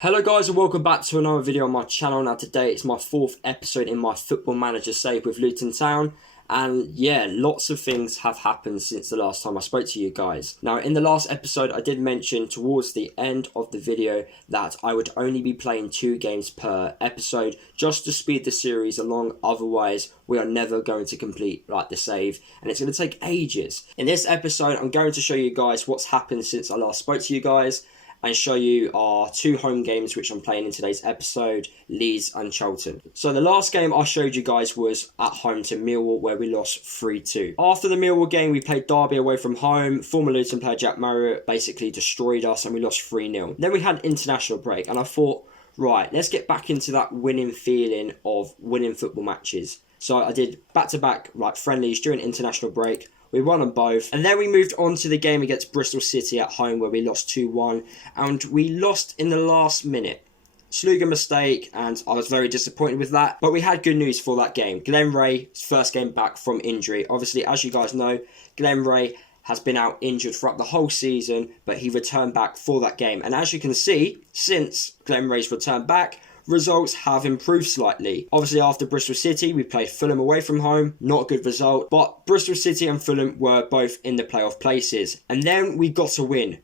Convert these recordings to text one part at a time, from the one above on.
Hello guys and welcome back to another video on my channel. Now today it's my fourth episode in my Football Manager save with Luton Town, and yeah, lots of things have happened since the last time I spoke to you guys. Now in the last episode I did mention towards the end of the video that I would only be playing 2 games per episode just to speed the series along, otherwise we are never going to complete like the save and it's going to take ages. In this episode I'm going to show you guys what's happened since I last spoke to you guys and show you our 2 home games which I'm playing in today's episode, Leeds and Charlton. So the last game I showed you guys was at home to Millwall, where we lost 3-2. After the Millwall game we played Derby away from home. Former Luton player Jack Marriott basically destroyed us and we lost 3-0. Then we had international break and I thought, right, let's get back into that winning feeling of winning football matches. So I did back-to-back friendlies during international break. We won them both. And then we moved on to the game against Bristol City at home where we lost 2-1. And we lost in the last minute. Sluga mistake, and I was very disappointed with that. But we had good news for that game. Glenn Ray's first game back from injury. Obviously, as you guys know, Glenn Ray has been out injured throughout the whole season, but he returned back for that game. And as you can see, since Glenn Ray's returned back, results have improved slightly. Obviously, after Bristol City, we played Fulham away from home. Not a good result, but Bristol City and Fulham were both in the playoff places. And then we got a win.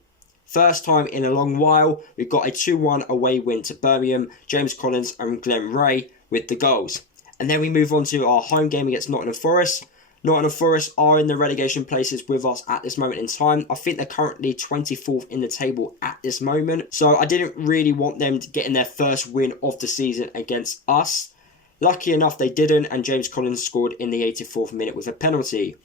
First time in a long while, we got a 2-1 away win to Birmingham. James Collins and Glenn Ray with the goals. And then we move on to our home game against Nottingham Forest. Nottingham Forest are in the relegation places with us at this moment in time. I think they're currently 24th in the table at this moment. So I didn't really want them to get in their first win of the season against us. Lucky enough they didn't, and James Collins scored in the 84th minute with a penalty.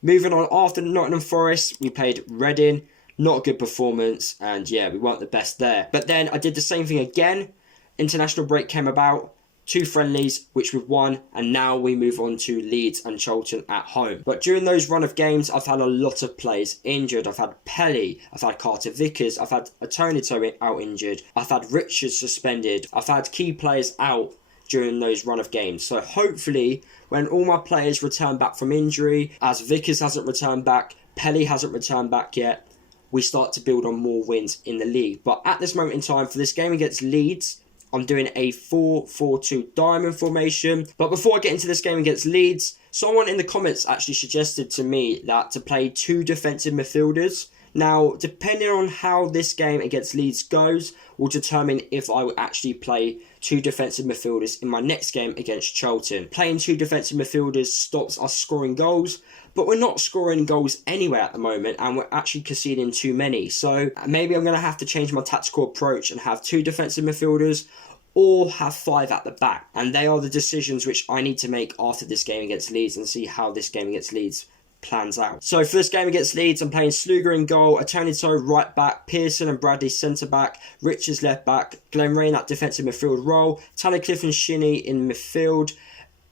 Moving on, after Nottingham Forest, we played Reading. Not a good performance, and yeah, we weren't the best there. But then I did the same thing again. International break came about. 2 friendlies, which we've won, and now we move on to Leeds and Charlton at home. But during those run of games, I've had a lot of players injured. I've had Pelly, I've had Carter Vickers, I've had Atonito out injured, I've had Richards suspended, I've had key players out during those run of games. So hopefully, when all my players return back from injury, as Vickers hasn't returned back, Pelly hasn't returned back yet, we start to build on more wins in the league. But at this moment in time, for this game against Leeds, I'm doing a 4-4-2 diamond formation. But before I get into this game against Leeds, someone in the comments actually suggested to me that to play 2 defensive midfielders. Now, depending on how this game against Leeds goes, will determine if I will actually play 2 defensive midfielders in my next game against Charlton. Playing 2 defensive midfielders stops us scoring goals, but we're not scoring goals anywhere at the moment, and we're actually conceding too many. So maybe I'm going to have to change my tactical approach and have 2 defensive midfielders or have 5 at the back. And they are the decisions which I need to make after this game against Leeds and see how this game against Leeds plans out. So for this game against Leeds, I'm playing Sluga in goal, Atonito right back, Pearson and Bradley centre back, Richards left back, Glenn Ray in that defensive midfield role, Tunnicliffe and Shinnie in midfield,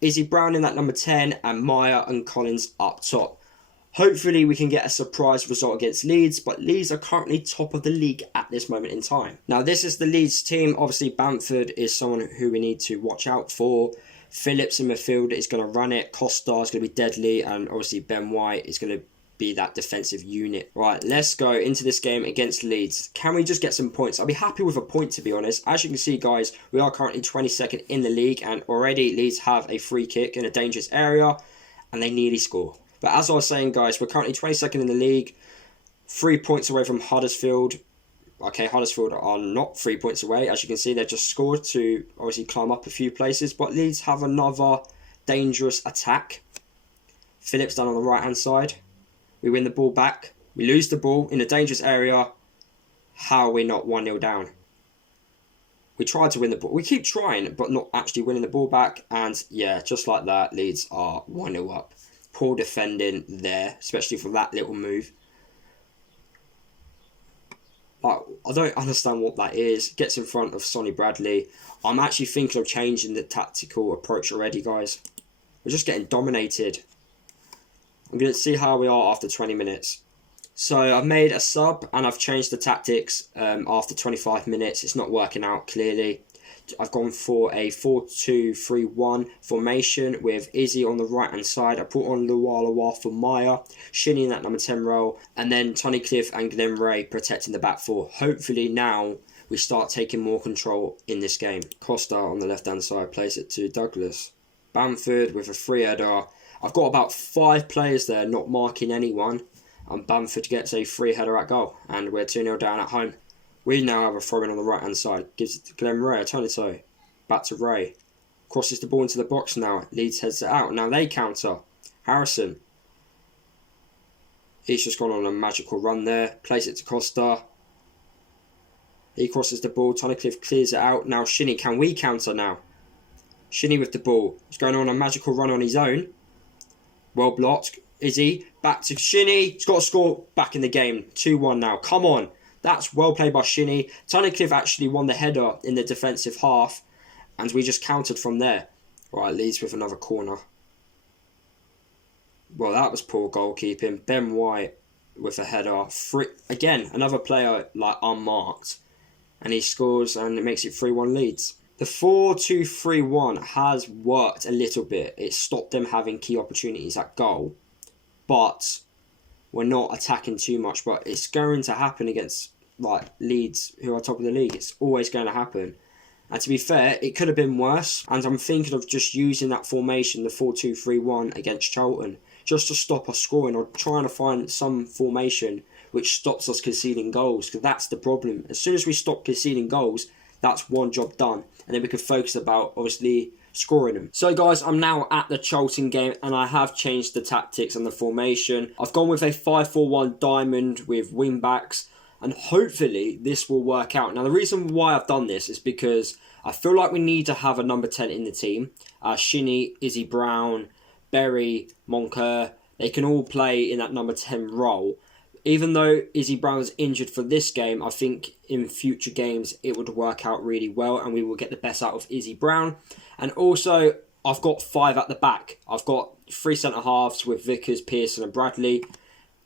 Izzy Brown in that number 10, and Meyer and Collins up top. Hopefully we can get a surprise result against Leeds, but Leeds are currently top of the league at this moment in time. Now this is the Leeds team. Obviously Bamford is someone who we need to watch out for. Phillips in midfield is going to run it. Costa is going to be deadly, and obviously Ben White is going to be that defensive unit. Right, let's go into this game against Leeds. Can we just get some points? I'll be happy with a point, to be honest. As you can see, guys, we are currently 22nd in the league, and already Leeds have a free kick in a dangerous area, and they nearly score. But as I was saying, guys, we're currently 22nd in the league, 3 points away from Huddersfield. Okay, Huddersfield are not 3 points away. As you can see, they've just scored to obviously climb up a few places. But Leeds have another dangerous attack. Phillips down on the right-hand side. We win the ball back. We lose the ball in a dangerous area. How are we not 1-0 down? We tried to win the ball. We keep trying, but not actually winning the ball back. And yeah, just like that, Leeds are 1-0 up. Poor defending there, especially for that little move. I don't understand what that is. Gets in front of Sonny Bradley. I'm actually thinking of changing the tactical approach already, guys. We're just getting dominated. I'm going to see how we are after 20 minutes. So I've made a sub and I've changed the tactics after 25 minutes. It's not working out clearly. I've gone for a 4-2-3-1 formation with Izzy on the right hand side. I put on Luwalawa for Meyer, Shinnie in that number 10 role, and then Tunnicliffe and Glenn Ray protecting the back four. Hopefully now we start taking more control in this game. Costa on the left-hand side plays it to Douglas. Bamford with a free header. I've got about 5 players there not marking anyone. And Bamford gets a free header at goal. And we're 2-0 down at home. We now have a throw-in on the right-hand side. Gives it to Glenn Ray, a toe. Back to Ray. Crosses the ball into the box now. Leeds heads it out. Now they counter. Harrison. He's just gone on a magical run there. Plays it to Costa. He crosses the ball. Tunnicliffe clears it out. Now Shinnie. Can we counter now? Shinnie with the ball. He's going on a magical run on his own. Well blocked. Is he? Back to Shinnie. He's got to score back in the game. 2-1 now. Come on. That's well played by Shinnie. Tunnicliffe actually won the header in the defensive half. And we just countered from there. Right, Leeds with another corner. Well, that was poor goalkeeping. Ben White with a header. Again, another player like unmarked. And he scores and it makes it 3-1 Leeds. The 4-2-3-1 has worked a little bit. It stopped them having key opportunities at goal. But we're not attacking too much. But it's going to happen against like Leeds, who are top of the league. It's always going to happen. And to be fair, it could have been worse. And I'm thinking of just using that formation, the 4-2-3-1 against Charlton, just to stop us scoring, or trying to find some formation which stops us conceding goals. Because that's the problem. As soon as we stop conceding goals, that's one job done. And then we can focus about, obviously, scoring them. So guys, I'm now at the Charlton game and I have changed the tactics and the formation. I've gone with a 5-4-1 diamond with wing backs. And hopefully this will work out. Now the reason why I've done this is because I feel like we need to have a number 10 in the team. Shinnie, Izzy Brown, Berry, Moncur, they can all play in that number 10 role. Even though Izzy Brown was injured for this game, I think in future games it would work out really well and we will get the best out of Izzy Brown. And also I've got 5 at the back. I've got 3 centre-halves with Vickers, Pearson and Bradley.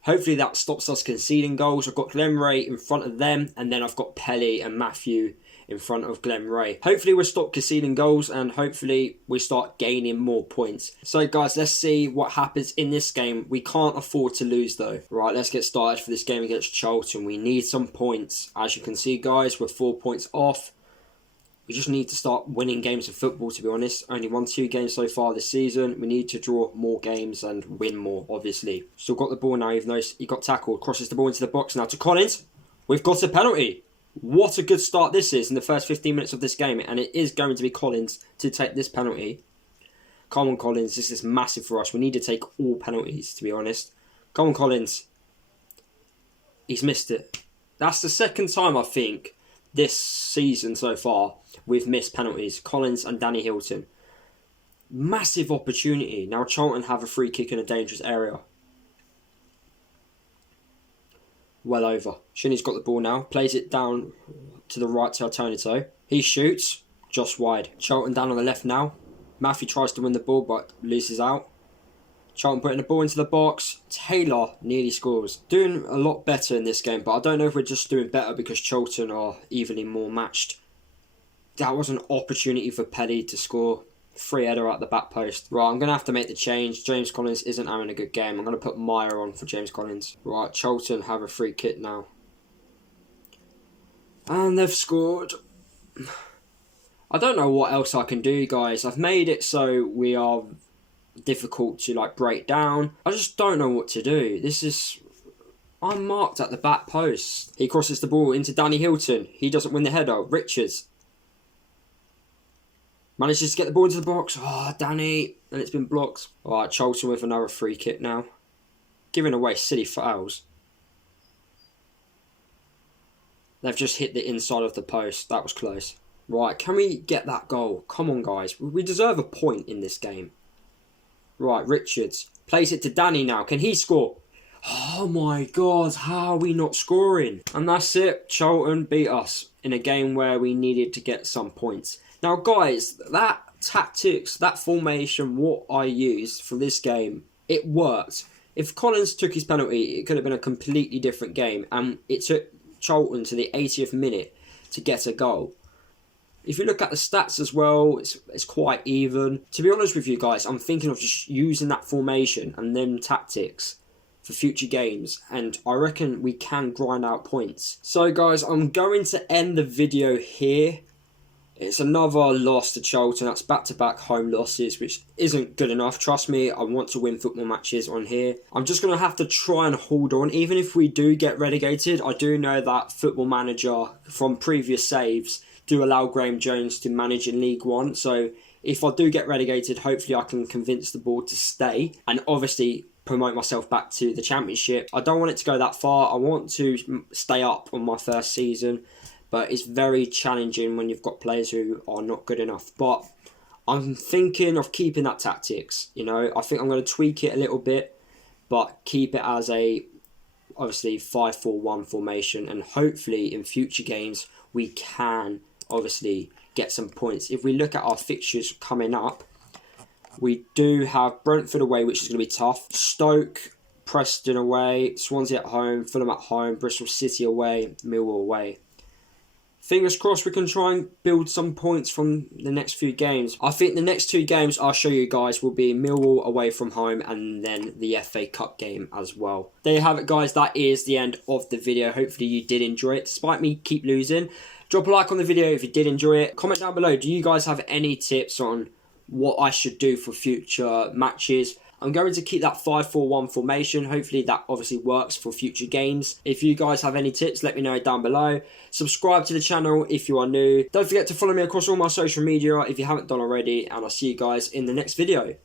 Hopefully that stops us conceding goals. I've got Glenn Ray in front of them. And then I've got Pelly and Matthew in front of Glenn Ray. Hopefully we'll stop conceding goals. And hopefully we start gaining more points. So guys, let's see what happens in this game. We can't afford to lose though. Right, let's get started for this game against Charlton. We need some points. As you can see guys, we're 4 points off. We just need to start winning games of football, to be honest. Only won 2 games so far this season. We need to draw more games and win more, obviously. Still got the ball now, even though he got tackled. Crosses the ball into the box now to Collins. We've got a penalty. What a good start this is in the first 15 minutes of this game. And it is going to be Collins to take this penalty. Come on, Collins. This is massive for us. We need to take all penalties, to be honest. Come on, Collins. He's missed it. That's the second time, I think, this season so far we've missed penalties. Collins and Danny Hilton. Massive opportunity. Now Charlton have a free kick in a dangerous area. Well over. Shinnie's got the ball now. Plays it down to the right to Altonito. He shoots. Just wide. Charlton down on the left now. Matthew tries to win the ball but loses out. Charlton putting the ball into the box. Taylor nearly scores. Doing a lot better in this game, but I don't know if we're just doing better because Charlton are evenly more matched. That was an opportunity for Pelly to score. Free header at the back post. Right, I'm going to have to make the change. James Collins isn't having a good game. I'm going to put Meyer on for James Collins. Right, Charlton have a free kick now. And they've scored. I don't know what else I can do, guys. I've made it so we are difficult to break down. I just don't know what to do. This is unmarked at the back post. He crosses the ball into Danny Hilton. He doesn't win the header. Richards manages to get the ball into the box. Oh, Danny. And it's been blocked. Alright, Charlton with another free kick now. Giving away silly fouls. They've just hit the inside of the post. That was close. Right, can we get that goal? Come on, guys. We deserve a point in this game. Right, Richards. Plays it to Danny now. Can he score? Oh my God, how are we not scoring? And that's it. Charlton beat us in a game where we needed to get some points. Now, guys, that tactics, that formation, what I used for this game, it worked. If Collins took his penalty, it could have been a completely different game. And it took Charlton to the 80th minute to get a goal. If you look at the stats as well, it's quite even. To be honest with you guys, I'm thinking of just using that formation and then tactics for future games, and I reckon we can grind out points. So guys, I'm going to end the video here. It's another loss to Charlton. That's back-to-back home losses, which isn't good enough. Trust me, I want to win football matches on here. I'm just going to have to try and hold on. Even if we do get relegated, I do know that Football Manager, from previous saves, do allow Graham Jones to manage in League One. So if I do get relegated, hopefully I can convince the board to stay and obviously promote myself back to the Championship. I don't want it to go that far. I want to stay up on my first season. But it's very challenging when you've got players who are not good enough. But I'm thinking of keeping that tactics. You know, I think I'm going to tweak it a little bit, but keep it as a, obviously, 5-4-1 formation. And hopefully in future games, we can obviously get some points. If we look at our fixtures coming up, we do have Brentford away, which is going to be tough. Stoke, Preston away, Swansea at home, Fulham at home, Bristol City away, Millwall away. Fingers crossed we can try and build some points from the next few games. I think the next 2 games I'll show you guys will be Millwall away from home and then the FA Cup game as well. There you have it guys, that is the end of the video. Hopefully you did enjoy it despite me keep losing. Drop a like on the video if you did enjoy it. Comment down below, do you guys have any tips on what I should do for future matches? I'm going to keep that 5-4-1 formation. Hopefully that obviously works for future games. If you guys have any tips, let me know down below. Subscribe to the channel if you are new. Don't forget to follow me across all my social media if you haven't done already. And I'll see you guys in the next video.